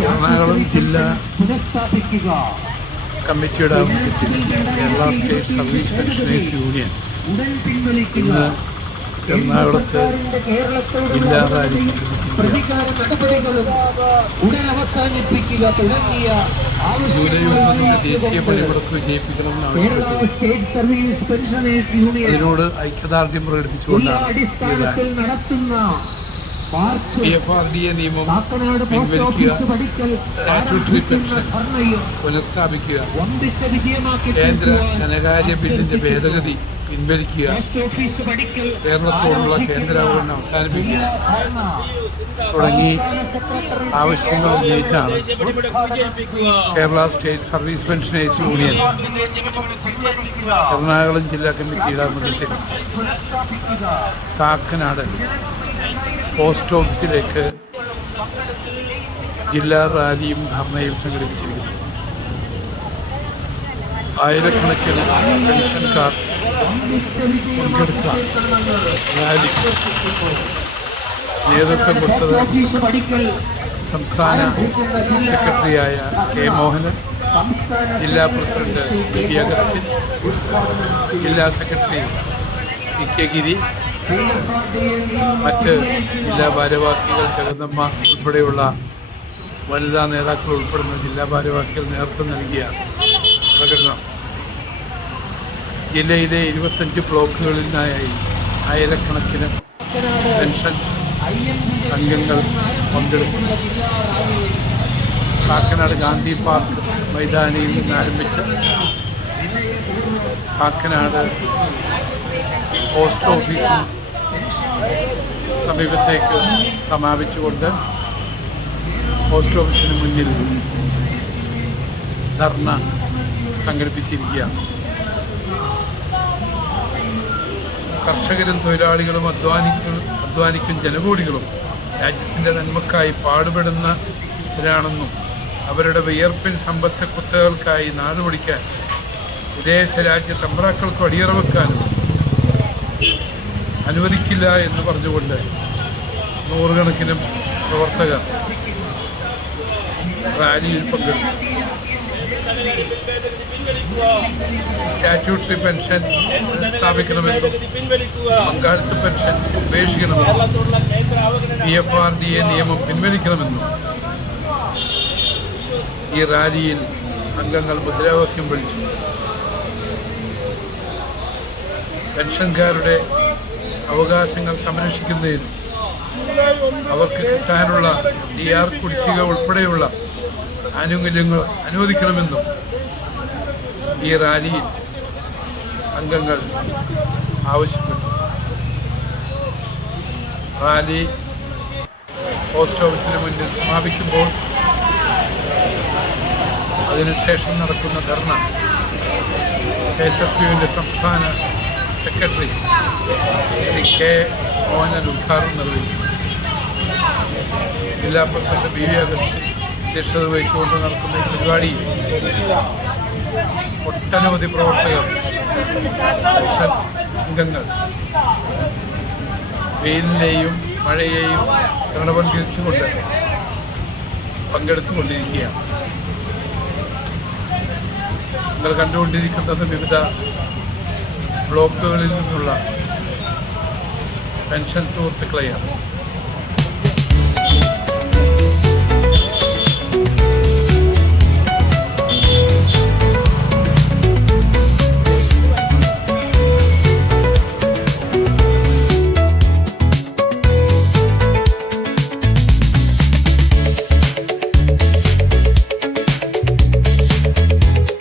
എറണാകുളം ജില്ലാ കമ്മിറ്റിയുടെ ആഭിമുഖ്യത്തിൽ Kerala state service pensioners union ഇന്ന് എറണാകുളത്ത് ജില്ലാ റാലി സംഘടിപ്പിച്ചിരിക്കുകയാണ്. പ്രതികാര നടപടികളും ഉടൻ അവസാനിപ്പിക്കുക തുടങ്ങിയ ജൂലൈ ഒമ്പതിന് ദേശീയ പണിമുടക്ക് വിജയിപ്പിക്കണമെന്ന് ആവശ്യപ്പെട്ടു അതിനോട് ഐക്യദാർഢ്യം പ്രകടിപ്പിച്ചുകൊണ്ടാണ് പ്രകടിപ്പിച്ചുകൊണ്ടാണ് P F R D A നിയമം കാക്കനാട് പോസ്റ്റ് പിൻവലിക്കുക പഠിക്കൽ സ്റ്റാറ്റ്യൂട്ടറി പെൻഷൻ പുനഃസ്ഥാപിക്കുക കേന്ദ്ര ധനകാര്യ ബില്ലിന്റെ ഭേദഗതി പിൻവലിക്കുക കേരളത്തോടുള്ള കേന്ദ്ര അവഗണന അവസാനിപ്പിക്കുക. തുടങ്ങി ആവശ്യങ്ങൾ ഉന്നയിച്ചാണ് Kerala state service pensioners union. Ernakulam ജില്ലാ ആഭിമുഖ്യത്തിൽ കാക്കനാട്. പോസ്റ്റ് ഓഫീസിലേക്ക് ജില്ലാ റാലിയും ധർണയും സംഘടിപ്പിച്ചിരിക്കുന്നു. ആയിരക്കണക്കിന് പെൻഷൻകാർ പങ്കെടുത്ത റാലി നേതൃത്വം കൊടുത്തത് സംസ്ഥാന സെക്രട്ടറിയായ കെ മോഹനൻ ജില്ലാ പ്രസിഡന്റ് ബി അഗസ്റ്റിൻ ജില്ലാ സെക്രട്ടറി സി കെ ഗിരി മറ്റ് ജില്ലാ ഭാരവാഹികൾ ജഗദമ്മ ഉൾപ്പെടെയുള്ള വനിതാ നേതാക്കൾ ഉൾപ്പെടുന്ന ജില്ലാ ഭാരവാഹികൾ നേതൃത്വം നൽകിയ പ്രകടനം. ജില്ലയിലെ ഇരുപത്തഞ്ച് ബ്ലോക്കുകളിലായി ആയിരക്കണക്കിന് പെൻഷൻ അംഗങ്ങൾ പങ്കെടുത്തു. കാക്കനാട് ഗാന്ധി പാർക്ക് മൈതാനിയിൽ നിന്ന് ആരംഭിച്ച് കാക്കനാട് പോസ്റ്റ് ഓഫീസ് സമീപത്തേക്ക് സമാപിച്ചുകൊണ്ട് പോസ്റ്റ് ഓഫീസിന് മുന്നിൽ ധർണ സംഘടിപ്പിച്ചിരിക്കുകയാണ്. കർഷകരും തൊഴിലാളികളും അധ്വാനിക്കും അധ്വാനിക്കും ജനകൂടികളും രാജ്യത്തിന്റെ നന്മക്കായി പാടുപെടുന്നവരാണെന്നും അവരുടെ വിയർപ്പിൻ സമ്പത്ത് കുത്തകൾക്കായി നാടുപിടിക്കാൻ വിദേശ രാജ്യ തമ്പ്രാക്കൾക്കും അടിയറ വെക്കാനും അനുവദിക്കില്ല എന്ന് പറഞ്ഞുകൊണ്ട് നൂറുകണക്കിന് പ്രവർത്തകർ റാലിയിൽ പങ്കെടുത്തു. സ്റ്റാറ്റ്യൂട്ടറി പെൻഷൻ സ്ഥാപിക്കണമെന്നും പങ്കാളിത്ത pension ഉപേക്ഷിക്കണമെന്നും P F R D A നിയമം പിൻവലിക്കണമെന്നും ഈ റാലിയിൽ അംഗങ്ങൾ മുദ്രാവാക്യം വിളിച്ചു. പെൻഷൻകാരുടെ അവകാശങ്ങൾ സംരക്ഷിക്കുന്നതിനും അവർക്ക് കിട്ടാനുള്ള ഡി ആർ കുടിശ്ശിക ഉൾപ്പെടെയുള്ള ആനുകൂല്യങ്ങൾ അനുവദിക്കണമെന്നും ഈ റാലിയിൽ അംഗങ്ങൾ ആവശ്യപ്പെട്ടു. റാലി പോസ്റ്റ് ഓഫീസിന് മുന്നിൽ സമാപിക്കുമ്പോൾ അതിനുശേഷം നടക്കുന്ന ധർണ എസ് എസ് പിന്റെ സംസ്ഥാന സെക്രട്ടറി ശ്രീ കെ മോഹനൻ ഉദ്ഘാടനം നിർവഹിച്ചു. ജില്ലാ പ്രസിഡന്റ് ബി വി അഗസ്റ്റ് അധ്യക്ഷത വഹിച്ചുകൊണ്ട് നടക്കുന്ന ഈ പരിപാടി ഒട്ടനവധി പ്രവർത്തകർ അംഗങ്ങൾ വെയിലിനെയും മഴയെയും തൃണവൽക്കരിച്ചുകൊണ്ട് പങ്കെടുത്തുകൊണ്ടിരിക്കുകയാണ്. നിങ്ങൾ കണ്ടുകൊണ്ടിരിക്കുന്നത് വിവിധ ബ്ലോക്കുകളിൽ നിന്നുള്ള പെൻഷൻ സുഹൃത്തുക്കളെയാണ്.